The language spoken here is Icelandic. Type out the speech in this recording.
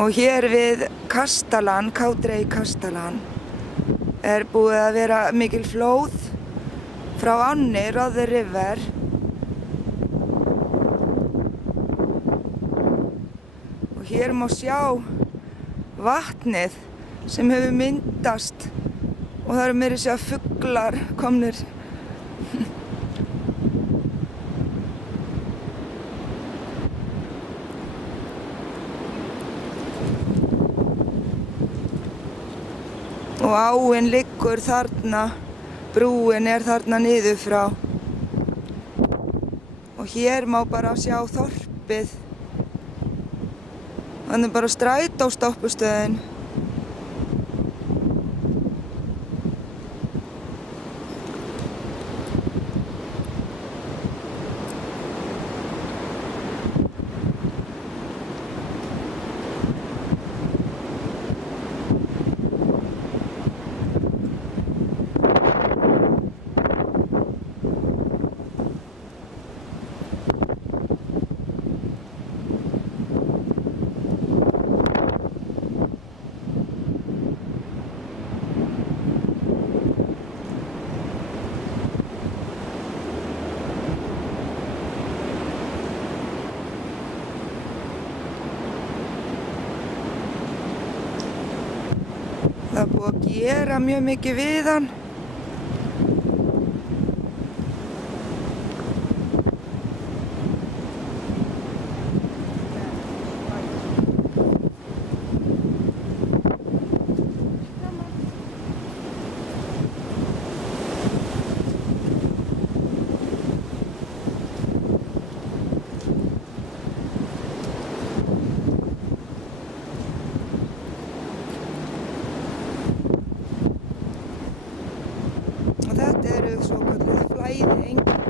Og hér við Kastalan, Cowdray Kastalan, er búið að vera mikil flóð frá ánni Rother River. Og hér má sjá vatnið sem hefur myndast og það eru meira að segja fuglar komnir. Og áin liggur þarna, brúin er þarna niður frá. Og hér má bara sjá þorpið. Þannig bara strætóstoppustöðin. Það er búið að gera mjög mikið við hann. Og þetta eru svokölluð flæðiengi.